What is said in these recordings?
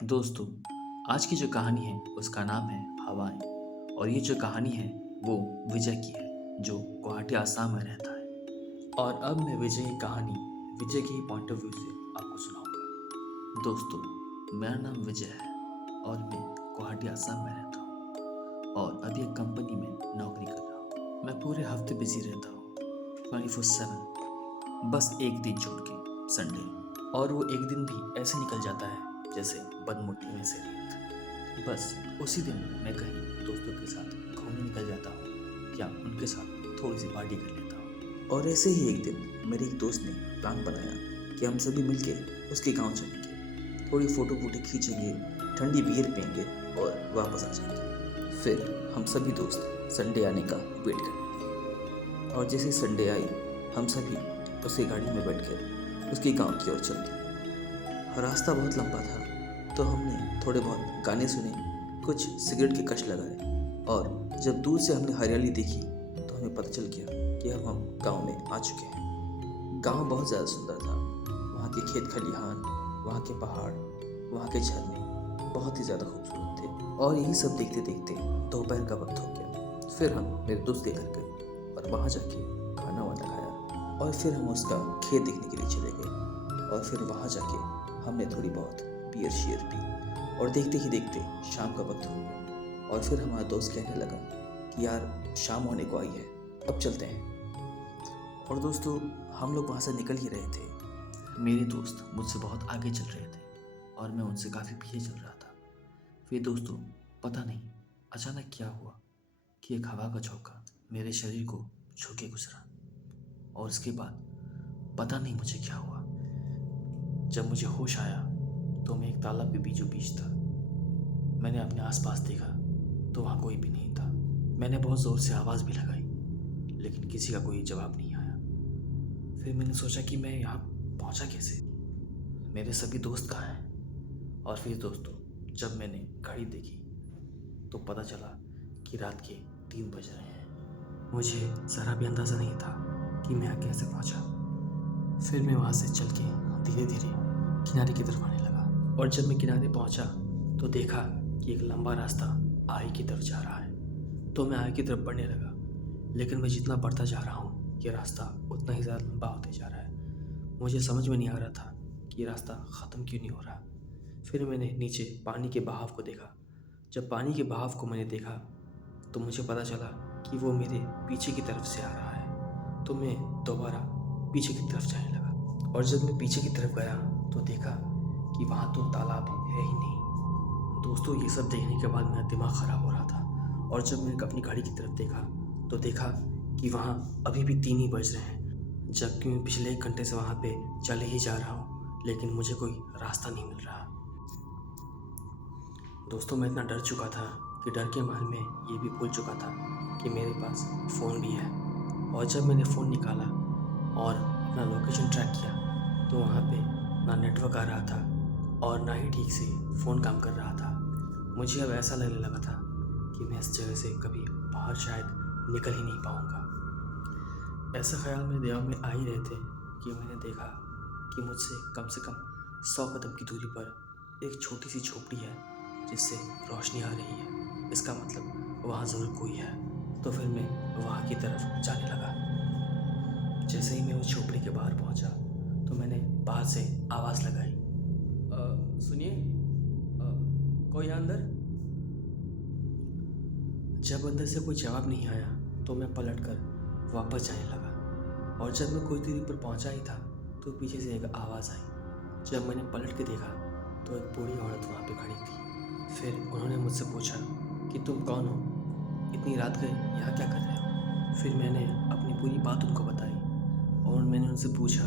दोस्तों, आज की जो कहानी है उसका नाम है हवाएं। और ये जो कहानी है वो विजय की है, जो गुवाहाटी आसाम में रहता है। और अब मैं विजय की कहानी विजय के ही पॉइंट ऑफ व्यू से आपको सुनाऊंगा। दोस्तों, मेरा नाम विजय है और मैं गुवाहाटी आसाम में रहता हूँ और अभी एक कंपनी में नौकरी कर रहा हूँ। मैं पूरे हफ्ते बिजी रहता हूँ 24/7, बस एक दिन छोड़ के, संडे। और वो एक दिन भी ऐसे निकल जाता है जैसे बदमुट्ठी में से रेत। बस उसी दिन मैं कहीं दोस्तों के साथ घूमने निकल जाता हूँ या उनके साथ थोड़ी सी पार्टी कर लेता हूँ। और ऐसे ही एक दिन मेरे एक दोस्त ने प्लान बनाया कि हम सभी मिलके उसके गांव चलेंगे, थोड़ी फोटो वोटो खींचेंगे, ठंडी बियर पियेंगे और वापस आ जाएंगे। फिर हम सभी दोस्त संडे आने का वेट करने लगे और जैसे संडे आई हम सभी उसकी गाड़ी में बैठ कर उसके गांव की ओर चल दिए। रास्ता बहुत लंबा था तो हमने थोड़े बहुत गाने सुने, कुछ सिगरेट के कश लगाए और जब दूर से हमने हरियाली देखी तो हमें पता चल गया कि अब हम गांव में आ चुके हैं। गांव बहुत ज़्यादा सुंदर था। वहाँ के खेत खलिहान, वहाँ के पहाड़, वहाँ के झरने बहुत ही ज़्यादा खूबसूरत थे। और यही सब देखते देखते दोपहर का वक्त हो गया। फिर हम मेरे दोस्त के घर गए और वहाँ जाके खाना वाना खाया और फिर हम उसका खेत देखने के लिए चले गए। और फिर वहाँ जाके हमने थोड़ी बहुत बियर शियर पी और देखते ही देखते शाम का वक्त हो गया। और फिर हमारा दोस्त कहने लगा कि यार शाम होने को आई है, अब चलते हैं। और दोस्तों, हम लोग वहाँ से निकल ही रहे थे। मेरे दोस्त मुझसे बहुत आगे चल रहे थे और मैं उनसे काफ़ी पीछे चल रहा था। फिर दोस्तों, पता नहीं अचानक क्या हुआ कि एक हवा का झोंका मेरे शरीर को छू के गुजरा। और उसके बाद पता नहीं मुझे क्या हुआ। जब मुझे होश आया तो मैं एक तालाब के बीचों बीच था। मैंने अपने आसपास देखा तो वहाँ कोई भी नहीं था। मैंने बहुत ज़ोर से आवाज़ भी लगाई लेकिन किसी का कोई जवाब नहीं आया। फिर मैंने सोचा कि मैं यहाँ पहुँचा कैसे, मेरे सभी दोस्त कहाँ हैं। और फिर दोस्तों, जब मैंने घड़ी देखी तो पता चला कि रात के 3 बज रहे हैं। मुझे ज़रा भी अंदाज़ा नहीं था कि मैं यहाँ कैसे पहुँचा। फिर मैं वहाँ से चल के धीरे धीरे किनारे की तरफ आने लगा। और जब मैं किनारे पहुँचा तो देखा कि एक लंबा रास्ता आगे की तरफ जा रहा है। तो मैं आगे की तरफ बढ़ने लगा, लेकिन मैं जितना बढ़ता जा रहा हूँ ये रास्ता उतना ही ज़्यादा लंबा होते जा रहा है। मुझे समझ में नहीं आ रहा था कि ये रास्ता ख़त्म क्यों नहीं हो रहा। फिर मैंने नीचे पानी के बहाव को देखा। जब पानी के बहाव को मैंने देखा तो मुझे पता चला कि वो मेरे पीछे की तरफ से आ रहा है। तो मैं दोबारा पीछे की तरफ जाने लगा। और जब मैं पीछे की तरफ गया तो देखा कि वहाँ तो तालाब है ही नहीं। दोस्तों, ये सब देखने के बाद मेरा दिमाग ख़राब हो रहा था। और जब मैंने अपनी गाड़ी की तरफ देखा तो देखा कि वहाँ अभी भी 3 ही बज रहे हैं, जबकि मैं पिछले 1 घंटे से वहाँ पे चले ही जा रहा हूँ, लेकिन मुझे कोई रास्ता नहीं मिल रहा। दोस्तों, मैं इतना डर चुका था कि डर के मारे में ये भी भूल चुका था कि मेरे पास फ़ोन भी है। और जब मैंने फ़ोन निकाला और अपना लोकेशन ट्रैक किया तो वहाँ पे ना नेटवर्क आ रहा था और ना ही ठीक से फ़ोन काम कर रहा था। मुझे अब ऐसा लगने लगा था कि मैं इस जगह से कभी बाहर शायद निकल ही नहीं पाऊँगा। ऐसा ख्याल मेरे दिमाग में आ ही रहे थे कि मैंने देखा कि मुझसे कम से कम 100 कदम की दूरी पर एक छोटी सी झोपड़ी है जिससे रोशनी आ रही है। इसका मतलब वहाँ ज़रूर कोई है। तो फिर मैं वहाँ की तरफ जाने लगा। जैसे ही मैं उस झोपड़ी के बाहर पहुंचा तो मैंने बाहर से आवाज़ लगाई, सुनिए, कोई है अंदर? जब अंदर से कोई जवाब नहीं आया तो मैं पलटकर वापस जाने लगा। और जब मैं कुछ दूरी पर पहुंचा ही था तो पीछे से एक आवाज़ आई। जब मैंने पलट के देखा तो एक बूढ़ी औरत वहाँ पे खड़ी थी। फिर उन्होंने मुझसे पूछा कि तुम कौन हो, इतनी रात गए यहाँ क्या कर रहे हो। फिर मैंने अपनी पूरी बात उनको बताई और मैंने उनसे पूछा,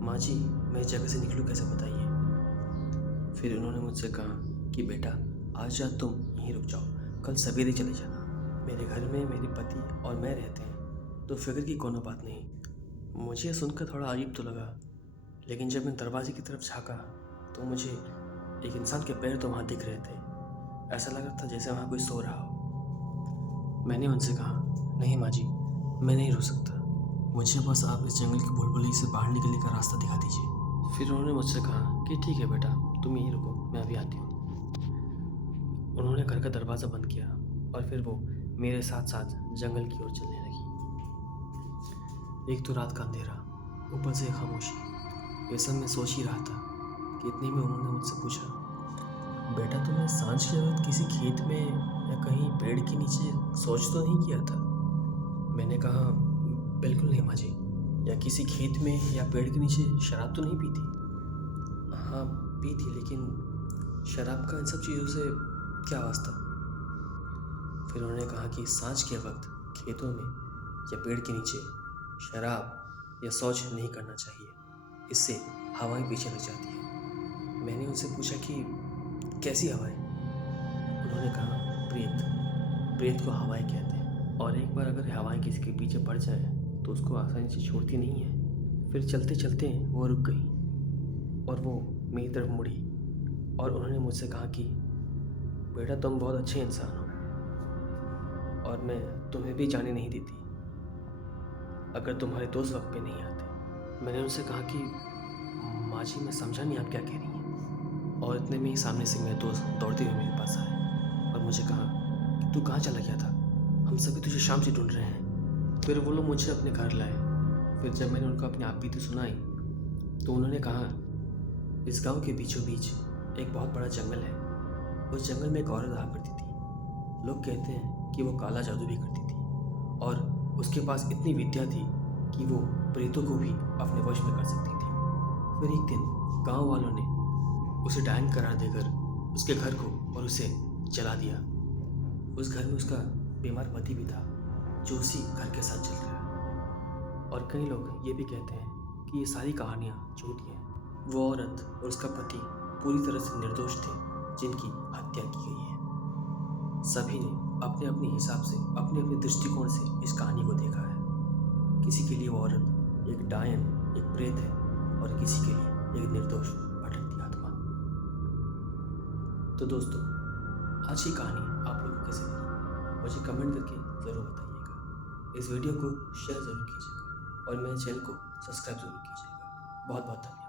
माँ जी, मैं इस जगह से निकलूँ कैसे, बताइए। फिर उन्होंने मुझसे कहा कि बेटा, आज रात तुम यहीं रुक जाओ, कल सवेरे चले जाना। मेरे घर में मेरे पति और मैं रहते हैं तो फिक्र की कोनो बात नहीं। मुझे यह सुनकर थोड़ा अजीब तो लगा, लेकिन जब मैं दरवाजे की तरफ झाँका तो मुझे एक इंसान के पैर तो वहाँ दिख रहे थे। ऐसा लग रहा था जैसे वहाँ कोई सो रहा हो। मैंने उनसे कहा, नहीं माँ जी, मैं नहीं रुक सकता, मुझे बस आप इस जंगल की भूलभुलैया से बाहर निकलने का रास्ता दिखा दीजिए। फिर उन्होंने मुझसे कहा कि ठीक है बेटा, तुम यहीं रुको, मैं अभी आती हूँ। उन्होंने घर का दरवाज़ा बंद किया और फिर वो मेरे साथ साथ जंगल की ओर चलने लगी। एक तो रात का अंधेरा, ऊपर से खामोशी। ये सब मैं सोच ही रहा था कि इतने में उन्होंने मुझसे पूछा, बेटा तुमने सांझ के वक्त किसी खेत में या कहीं पेड़ के नीचे शौच तो नहीं किया था? मैंने कहा, बिल्कुल नहीं माँ जी। या किसी खेत में या पेड़ के नीचे शराब तो नहीं पी थी? हाँ पी थी, लेकिन शराब का इन सब चीज़ों से क्या वास्ता? फिर उन्होंने कहा कि सांझ के वक्त खेतों में या पेड़ के नीचे शराब या शौच नहीं करना चाहिए, इससे हवाएं पीछे लग जाती हैं। मैंने उनसे पूछा कि कैसी हवाएं? उन्होंने कहा, प्रेत को हवाएं कहते हैं, और एक बार अगर हवाएं किसी के पीछे पड़ जाए तो उसको आसानी से छोड़ती नहीं है। फिर चलते चलते वो रुक गई और वो मेरी तरफ मुड़ी और उन्होंने मुझसे कहा कि बेटा तुम बहुत अच्छे इंसान हो और मैं तुम्हें भी जाने नहीं देती अगर तुम्हारे दोस्त वक्त पे नहीं आते। मैंने उनसे कहा कि माँ जी मैं समझा नहीं आप क्या कह रही हैं। और इतने में ही सामने से मेरे दोस्त दौड़ते हुए मेरे पास आए और मुझे कहा कि तू कहाँ चला गया था, हम सभी तुझे शाम से ढूंढ रहे हैं। फिर वो लोग मुझे अपने घर लाए। फिर जब मैंने उनको अपनी आप बीती सुनाई तो उन्होंने कहा, इस गांव के बीचों बीच एक बहुत बड़ा जंगल है। उस जंगल में एक औरत रहा करती थी। लोग कहते हैं कि वो काला जादू भी करती थी और उसके पास इतनी विद्या थी कि वो प्रेतों को भी अपने वश में कर सकती थी। फिर एक दिन गांव वालों ने उसे डायन करार देकर उसके घर को और उसे जला दिया। उस घर में उसका बीमार पति भी था जो उसी घर के साथ चल रहा है। और कई लोग ये भी कहते हैं कि ये सारी कहानियाँ झूठी हैं। वो औरत और उसका पति पूरी तरह से निर्दोष थे जिनकी हत्या की गई है। सभी ने अपने अपने हिसाब से अपने अपने दृष्टिकोण से इस कहानी को देखा है। किसी के लिए वो औरत एक डायन, एक प्रेत है और किसी के लिए एक निर्दोष भटकती आत्मा। तो दोस्तों, आज की कहानी आप लोगों को कैसे लगी मुझे कमेंट करके ज़रूर बताइएगा। इस वीडियो को शेयर ज़रूर कीजिएगा और मेरे चैनल को सब्सक्राइब ज़रूर कीजिएगा। बहुत बहुत धन्यवाद।